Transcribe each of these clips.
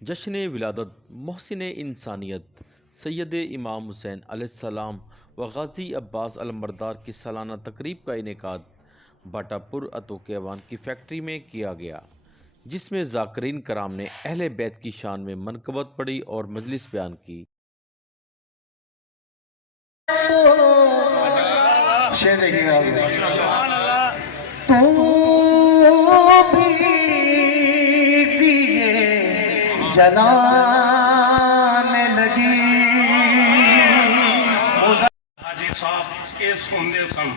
جشن ولادت محسن انسانیت سید امام حسین علیہ السلام و غازی عباس علمبردار کی سالانہ تقریب کا انعقاد باٹا پور اتو کیوان کی فیکٹری میں کیا گیا، جس میں ذاکرین کرام نے اہل بیت کی شان میں منقبت پڑھی اور مجلس بیان کی۔ جلانے لگی حاجی صاحب یہ سنتے سن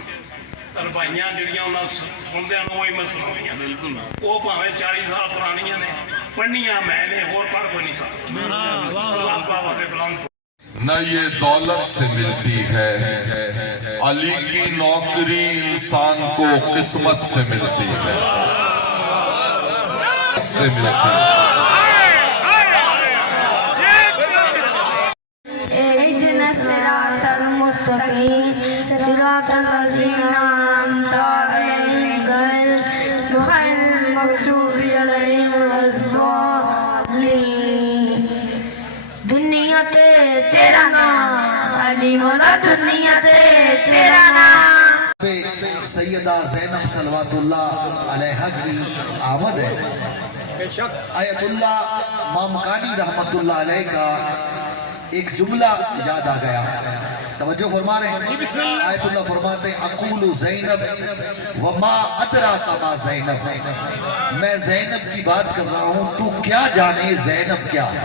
تربائیاں جڑیاں انہاں سنتے ہیں وہی میں سنائی بالکل وہ بھاویں 40 سال پرانیاں نے پڑھنیاں میں نے اور پڑھ کوئی نہیں سکتا اللہ پاک کے بلند نہ یہ دولت سے ملتی ہے، علی کی نوکری انسان کو قسمت سے ملتی ہے، سے ملتی ہے۔ اهدنا الصراط المستقيم صراط الذين أنعمت عليهم غير المغضوب عليهم ولا الضالين۔ دنیا تے تیرا نام علی مولا، دنیا تے تیرا نام۔ سیدہ زینب صلوات اللہ علیہ کی آمد ہے۔ آیت اللہ مامکانی رحمت اللہ علیہ کا ایک جملہ یاد آ گیا، توجہ فرما رہے ہیں۔ آیت اللہ فرماتے ہیں اقول زینب وما ادراک ما زینب، میں زینب کی بات کر رہا ہوں، تو کیا جانے زینب کیا ہے۔